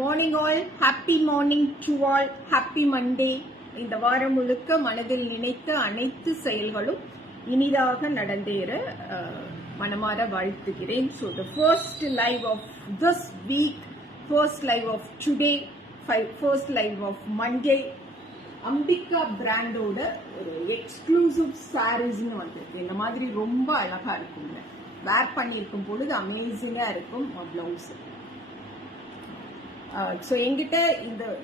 Morning all, happy morning to all, happy Monday. இந்த வாரம் முழுக்க மனதில் நினைத்த அனைத்து செயல்களும் இனிதாக நடந்தேற மனமாற வாழ்த்துகிறேன். So the first live of this week, first live of today, first live of Monday, Ambika பிராண்டோட ஒரு எக்ஸ்க்ளூசிவ் சாரீஸ்னு வந்திருக்கு. இந்த மாதிரி ரொம்ப அழகா இருக்குங்க. வேர் பண்ணியிருக்கும் பொழுது அமேசிங்கா இருக்கும் பிளவுஸ். ஸோ என்கிட்ட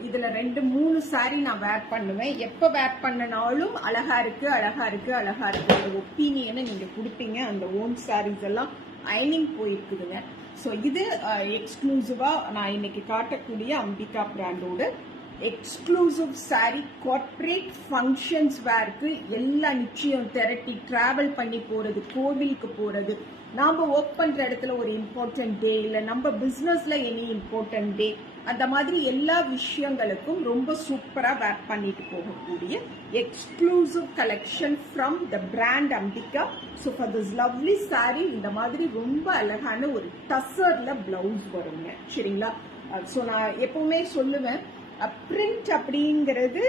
இதுல 2-3 சாரி நான் வேர் பண்ணுவேன். எப்போ வேர் பண்ணனாலும் அழகா இருக்கு அழகா இருக்கு அழகா இருக்கு ஒரு ஒப்பீனியனை நீங்க கொடுப்பீங்க. அந்த ஓன் சாரீஸ் எல்லாம் அயனிங் போயிருக்குதுங்க. ஸோ இது எக்ஸ்க்ளூசிவா நான் இன்னைக்கு காட்டக்கூடிய அம்பிகா பிராண்டோட எக்ஸ்க்ளூசிவ் சாரி. கார்பரேட் ஃபங்க்ஷன்ஸ் வேர்க்கு எல்லாம் நிச்சயம் திரட்டி டிராவல் பண்ணி போறது, கோவிலுக்கு போறது, நாம ஒர்க் பண்ற இடத்துல ஒரு இம்பார்ட்டன்ட் டே, இல்ல நம்ம பிசினஸ்ல எனி இம்பார்ட்டன்ட் டே, அந்த மாதிரி எல்லா விஷயங்களுக்கும் ரொம்ப சூப்பரா வேர் பண்ணிட்டு போகக்கூடிய exclusive collection from the brand Ambika. So for this lovely sorry இந்த மாதிரி ரொம்ப அழகான ஒரு டசர்ல பிளவுஸ் வருங்க. சரிங்களா? ஸோ நான் எப்பவுமே சொல்லுவேன், பிரிண்ட் அப்படிங்கிறது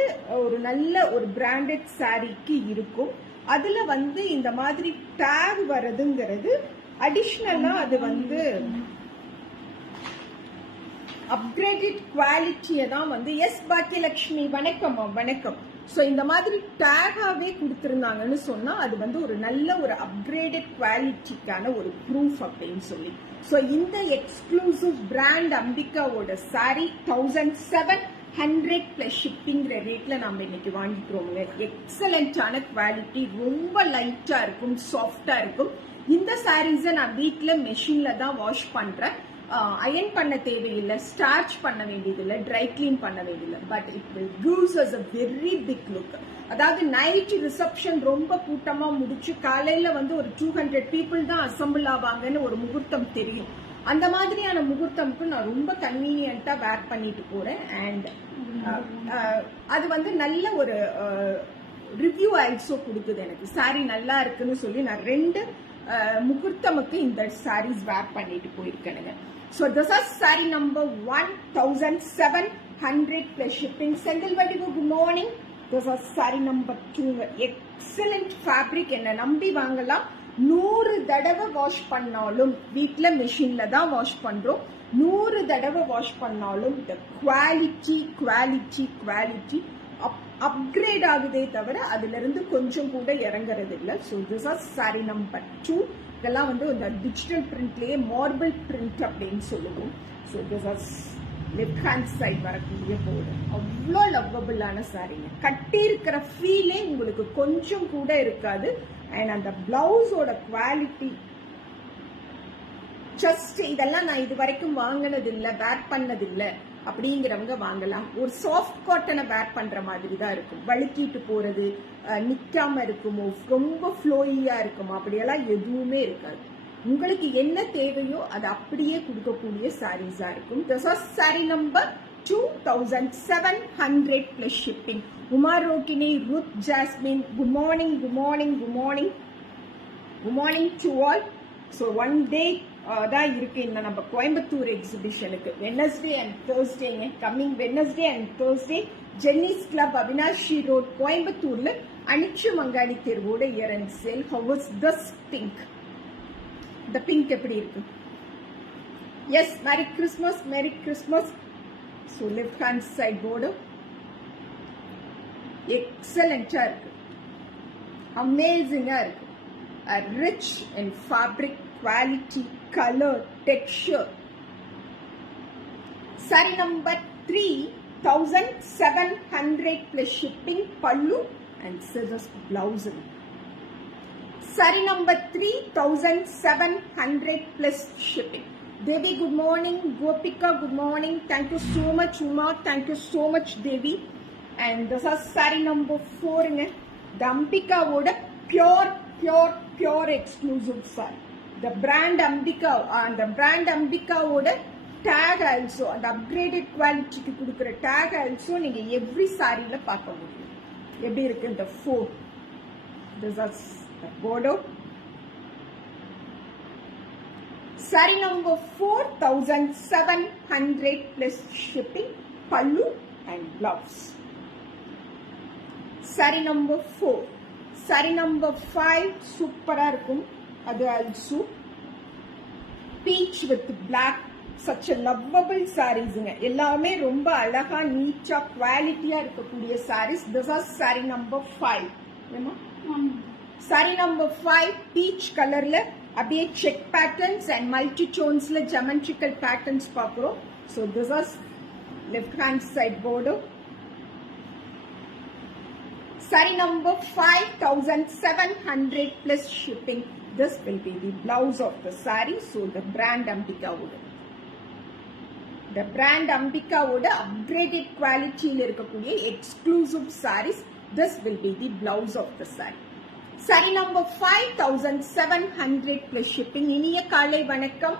ஒரு நல்ல ஒரு பிராண்டட் சாரிக்கு இருக்கும். அதுல இந்த மாதிரி டேக் வருதுங்கிறது அடிஷனலா அது அப்கிரேடட் குவாலிட்டியை தான் எஸ் பாக்கியலட்சுமி வணக்கம் வணக்கம். ஸோ இந்த மாதிரி டேகாவே கொடுத்துருந்தாங்கன்னு சொன்னா அது ஒரு நல்ல ஒரு அப்கிரேடட் குவாலிட்டிக்கான ஒரு ப்ரூஃப் அப்படின்னு சொல்லி. ஸோ இந்த எக்ஸ்க்ளூசிவ் பிராண்ட் அம்பிகாவோட சாரி 1700 பிளஸ் ஷிப்பிங்கிற ரேட்ல நம்ம இன்னைக்கு வாங்கிக்கிறோங்க. எக்ஸலண்டான குவாலிட்டி, ரொம்ப லைட்டா இருக்கும், சாஃப்டா இருக்கும். இந்த சாரீஸை நான் வீட்டுல மெஷின்ல தான் வாஷ் பண்றேன். அயன் பண்ண தேவையில்லை, ஸ்டார்ச் பண்ண வேண்டியதில்லை, ட்ரை கிளீன் பண்ண வேண்டியதில்லை. But it will gives us a very big look. அதாவது நைட் ரிசப்ஷன் ரொம்ப கூட்டமா முடிச்சு காலையில ஒரு 200 பீப்புள் தான் அசம்பிள் ஆவாங்கன்னு ஒரு முகூர்த்தம் தெரியும். அந்த மாதிரியான முகூர்த்தம்க்கு நான் ரொம்ப கன்வீனியன்ட்டா வேர் பண்ணிட்டு போறேன். அண்ட் அது நல்ல ஒரு ரிவ்யூ ஆல்சோ கொடுக்குது எனக்கு. சாரி நல்லா இருக்குன்னு சொல்லி நான் 2 முகூர்த்தமுக்கு இந்த சாரீஸ் வேர் பண்ணிட்டு போயிருக்கேனுங்க. So this is sari number 1700 plus shipping. Senthil Vadivu good morning. This is sari number 2. Excellent fabric, என்ன நம்பி வாங்கலாம். 100 தடவை வாஷ் பண்ணாலும், வீட்டுல மெஷின்ல தான் வாஷ் பண்றோம், 100 தடவை வாஷ் பண்ணாலும் the quality quality quality upgrade ஆகுதே தவிர அதுல இருந்து கொஞ்சம் கூட இறங்குறது இல்லை. So this is sari number 2. இதெல்லாம் இந்த டிஜிட்டல் பிரிண்ட்லயே மார்பிள் பிரிண்ட் அப்படின்னு சொல்லுவோம். So this is left hand side வரக்கூடிய போர்டு. அவ்வளோ லவ்வபிளான சாரீங்க. கட்டி இருக்கிற ஃபீலே உங்களுக்கு கொஞ்சம் கூட இருக்காது. அண்ட் அந்த பிளவுஸோட குவாலிட்டி ஜஸ்ட் இதெல்லாம் நான் இது வரைக்கும் வாங்கினது இல்லை, வேர் பண்ணது இல்லை அப்படிங்கிறவங்க வாங்கலாம். ஒரு சாஃப்ட் காட்டனை வேர் பண்ற மாதிரி தான் இருக்கும். வழுக்கிட்டு போறது, நிக்காம இருக்குமோ, ரொம்ப ஃப்ளோயியா இருக்குமோ, அப்படியெல்லாம் எதுவுமே இருக்காது. உங்களுக்கு என்ன தேவையோ அதை அப்படியே கொடுக்கக்கூடிய சாரீஸா இருக்கும். This is sari number 2700 plus shipping. Umar Rohini, Ruth Jasmine, good morning good morning good morning good morning to all. So 1 day தான் இருக்கு இந்த நம்ம கோயம்புத்தூர் எக்ஸிபிஷனுக்கு. வெனஸ்டே அண்ட் தேர்ஸ்டேங்க. Coming Wednesday and Thursday Jenneys club, Avinashi road, கோயம்புத்தூர்ல அனிச்சு மங்காடி தெருவோட year and sale. How is this pink? இந்த pink எப்படி இருக்கு? Yes, merry Christmas, merry Christmas. So left hand side board எக்ஸலண்டா இருக்கு, அமேசிங்கா இருக்கு. Rich in fabric, quality, color, texture. Sari number 3, 1700 plus shipping, pallu and scissors blouse. Sari number 3, 1700 plus shipping. Devi, good morning. Gopika, good morning. Thank you so much, Uma. Thank you so much, Devi. And this is sari number 4. The Ambika voda pure exclusive sari. The brand Ambika and the brand Ambika oda tag also, and upgraded quality ku kudukra tag also neenga every saree la paaka mudiyum. Eppadi irukku the 4. This is the border. Saree number 4700 plus shipping, pallu and blouse. Saree number 4. Saree number 5 சூப்பரா இருக்கும். அது also peach with black, such a lovable sarees. எல்லாமே ரொம்ப அழகா நீட்டா குவாலிட்டியா இருக்கக்கூடிய sarees. This is saree number 5. Saree number 5 peach colorல அப்படியே check patterns and multi tonesல geometrical patterns பார்க்கிறோம். So this is left hand side border. Saree number 5700 plus shipping. This will be the blouse of the saree. So the brand Ambika wood. The brand Ambika wood upgraded quality il irukkudiya exclusive sarees. This will be the blouse of the saree. Saree number 5700 plus shipping. Iniya kaalai vanakkam.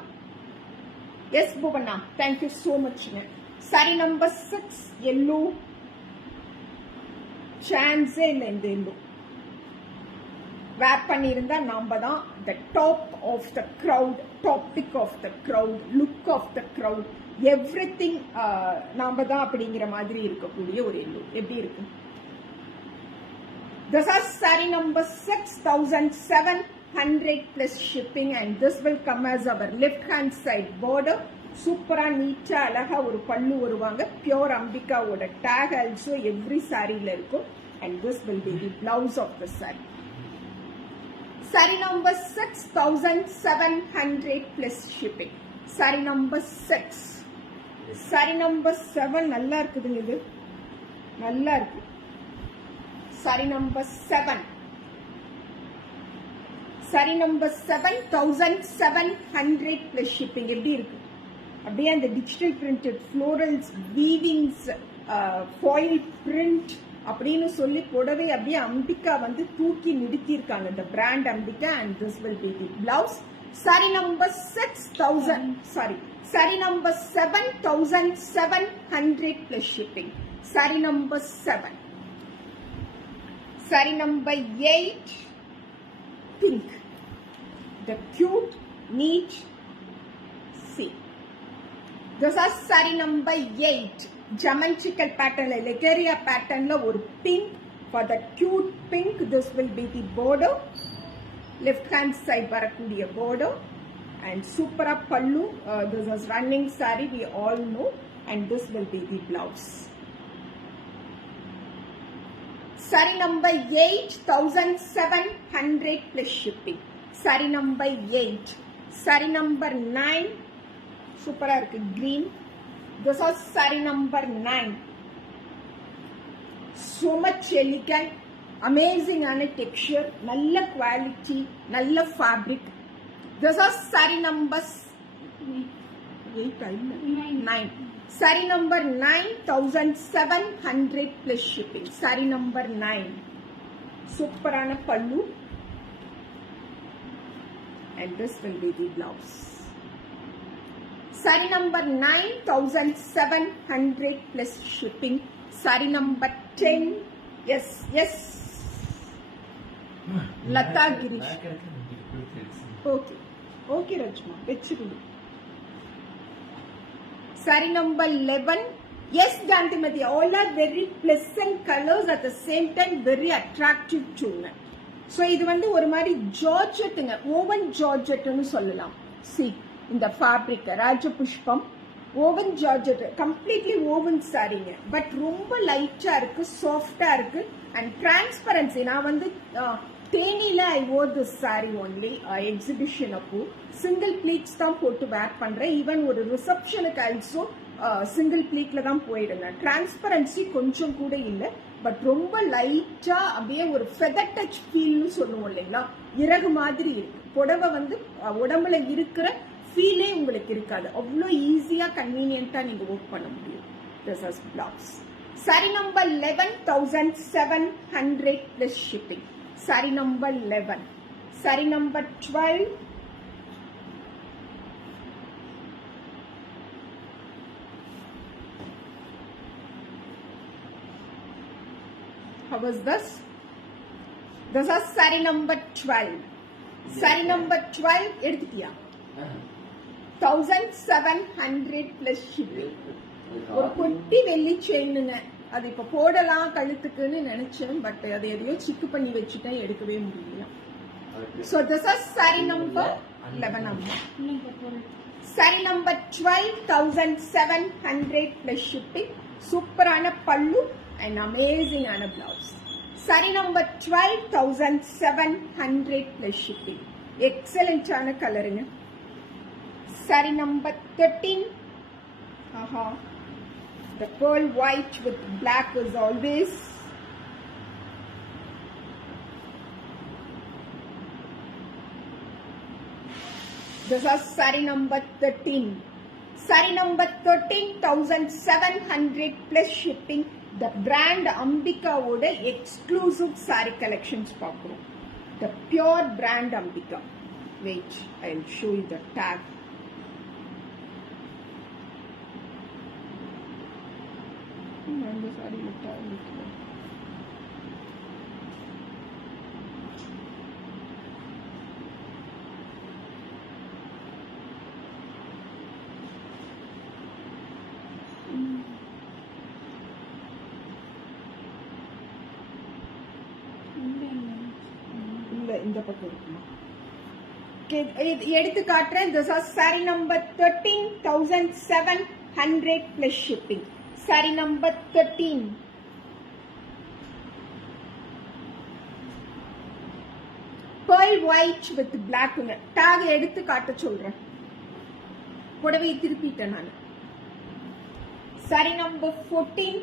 Yes Bhuvana, thank you so much. Saree number 6 yellow. Chance இல்லை இந்த yellow வேர் பண்ணியிருந்தா நாம தான் the top of the crowd, topic of the crowd, look of the crowd, everything நாம தான் அப்படிங்கிற மாதிரி இருக்கக்கூடிய ஒரு எல்லோ. எப்படி இருக்கு? This is saree number 6700 plus shipping and this will come as our left hand side border. சூப்பரா நீட்டா அழகா ஒரு பல்லு வருவாங்க. பியூர் அம்பிகாவோட டேக் ஆல்சோ எவ்ரி சாரியில இருக்கும். And this will be the blouse of the saree. Saree number 6700 plus shipping. Saree number 6. Saree number 7 நல்லா இருக்குதுங்க. இது நல்லா இருக்கு. Saree number 7. Saree number 7700 plus shipping. எப்படி இருக்கு? அப்படியே அந்த digital printed florals, weavings, foil print அப்படின்னு சொல்லி புடவை அப்படியே அம்பிகா வந்து தூக்கி நிறுத்தியிருக்காங்க. இந்த brand Ambika and this will be the blouse. Saree number 7700 plus shipping. Saree number 7. Saree number 8 pink. The cute, neat, see. This is saree number 8. Geometrical pattern, legeria pattern la or pink. For the cute pink, this will be the border. Left hand side varakudiya border. And super pallu. This is running saree, we all know. And this will be the blouse. Saree number 8700 plus shipping. Saree number 8. Saree number 9. Super green. This is saree number 9. So much elegant, amazing texture, nalla quality, nalla fabric. This is saree number 9. Saree number 9700 plus shipping. Saree number 9. Super pallu. And this will be the blouse. Saree number 9700 plus shipping. Saree number 10. Yes. Lata Girish. Okay Rajma. Vechirulu. Saree number 11. Yes Gandhimati. All are very pleasant colors at the same time very attractive too. So இது வந்து ஒரு மாதிரி ஜார்ஜெட்டுங்க, oven ஜார்ஜெட்னு சொல்லலாம். See. இந்த fabric Rajapushpam woven georgette, completely woven சாரீங்க. But ரொம்ப லைட்டா இருக்கு, சாஃப்டா இருக்கு அண்ட் டிரான்ஸ்பரன்சி. நான் வந்து தேனியில I wore this sari only exhibition அப்போ சிங்கிள் ப்ளீட்ஸ் தான் போட்டு வேர் பண்றேன். ஈவன் ஒரு ரிசப்ஷனுக்கு ஆல்சோ சிங்கிள் ப்ளீட்ல தான் போயிருந்தேன். டிரான்ஸ்பரன்சி கொஞ்சம் கூட இல்லை. பட் ரொம்ப லைட்டா அப்படியே ஒரு ஃபெதர் டச் ஃபீல்னு சொல்லுவோம் இல்லைங்களா, இறகு மாதிரி இருக்கு. புடவை வந்து உடம்புல இருக்கிற ஃபீலே உங்களுக்கு இருக்காது. அவ்வளோ ஈஸியா கன்வீனியன்ட்டா நீங்க ஒர்க் பண்ண முடியும். This is blouse. Saree number 11700 plus shipping. Saree number 11. Saree number 12. How was this? This is saree number 12. Saree number 12 எடுத்துட்டியா? 1700 plus shipping. ஒரு குட்டி வெள்ளி செயினுங்க. அது இப்ப போடலாம் கழுத்துக்குன்னு நினைச்சேன், பட் அது எதையோ சிக்கு பண்ணி வச்சுட்டேன், எடுக்கவே முடியல. So this is saree number 11. Saree number 12,700 plus shipping. சூப்பரான பல்லு and amazing ஆன blouse. Saree number 12,700 plus shipping. Excellent ஆன கலருங்க. Saree number 13. The pearl white with black is always. This is saree number 13. Saree number 13,700 plus shipping. The brand Ambika oda exclusive saree collections paakrom. The pure brand Ambika. Wait, I will show you the tag. The saree look like. இந்த பக்கம் இருக்குமா? எடுத்து காட்டுறேன். This is saree number 13,700 plus shipping. Saree number 13. Pearl white with black. Tag எடுத்து காட்ட சொல்றேன். புடவை திருப்பிட்டேன் நான். Saree number 14.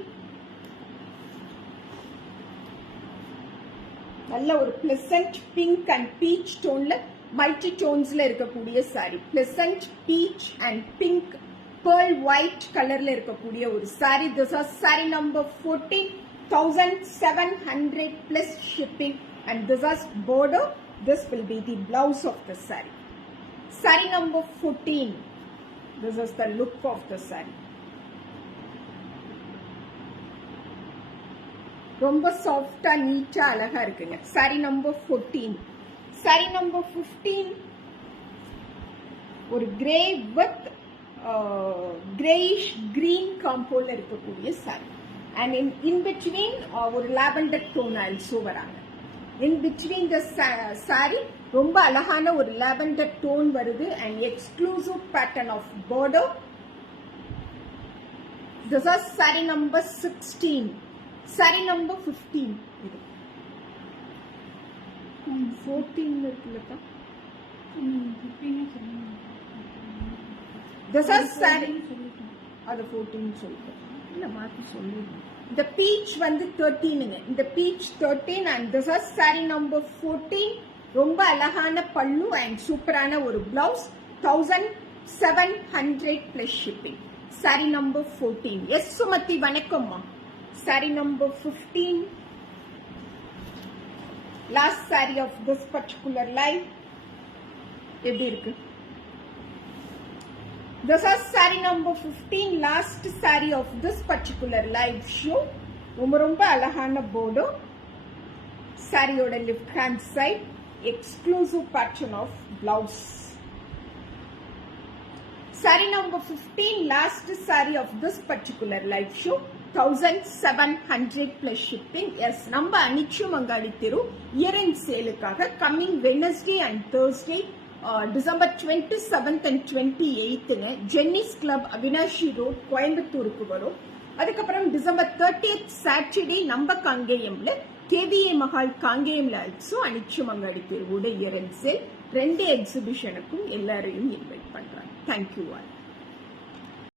நல்ல ஒரு pleasant pink and peach toneல multi tonesல இருக்கக்கூடிய saree. Pleasant peach and pink pearl white colorல இருக்கக்கூடிய ஒரு saree. This is saree number 14,700 plus shipping and this is border. This will be the blouse of the saree. Saree number 14. This is the look of the saree. ரொம்ப சாஃப்டா நீட்டா அழகா இருக்குங்க. saree number 14. saree number 15. ஒரு grey with greyish green காம்போல இருக்கக்கூடிய saree. And in between ஒரு lavender tone also வராங்க. In between the saree ரொம்ப அழகான ஒரு lavender tone வருது and exclusive pattern of border. This is saree number 16. Saree number 15. 14 இருக்குல்லப்பா. This is saree. அது 14 சொல்லிட்டேன். இல்ல மாத்தி சொல்லிடுறேன். The peach வந்து 13ங்க. இந்த peach 13 and this is saree number 14. ரொம்ப அழகான பல்லு and சூப்பரான ஒரு blouse. 1,700 plus shipping. Saree number 14. Yes Sumathi வணக்கம்மா. Saree number 15. Last saree of this particular live. எப்படி இருக்கு? This is saree number 15. Last saree of this particular live show. ரொம்ப அழகான border. சாரியோட left hand side. Exclusive pattern of blouse. Saree number 15. Last saree of this particular live show. 1,700 plus shipping. Yes, நம்ம அனிச்சு மங்காடி தெரு year end சேலுக்காக coming Wednesday and Thursday December 27th and 28th Jenneys club Avinashi road கோயம்புத்தூருக்கு வரும். அதுக்கப்புறம் December 30th Saturday நம்ம காங்கேயம்ல KBA Mahal காங்கேயம்ல also Anichu Mangadi தெருவோட இயர்-எண்ட் சேல். 2 எக்ஸிபிஷனுக்கும் எல்லாரையும் இன்வைட் பண்றாங்க. Thank you all.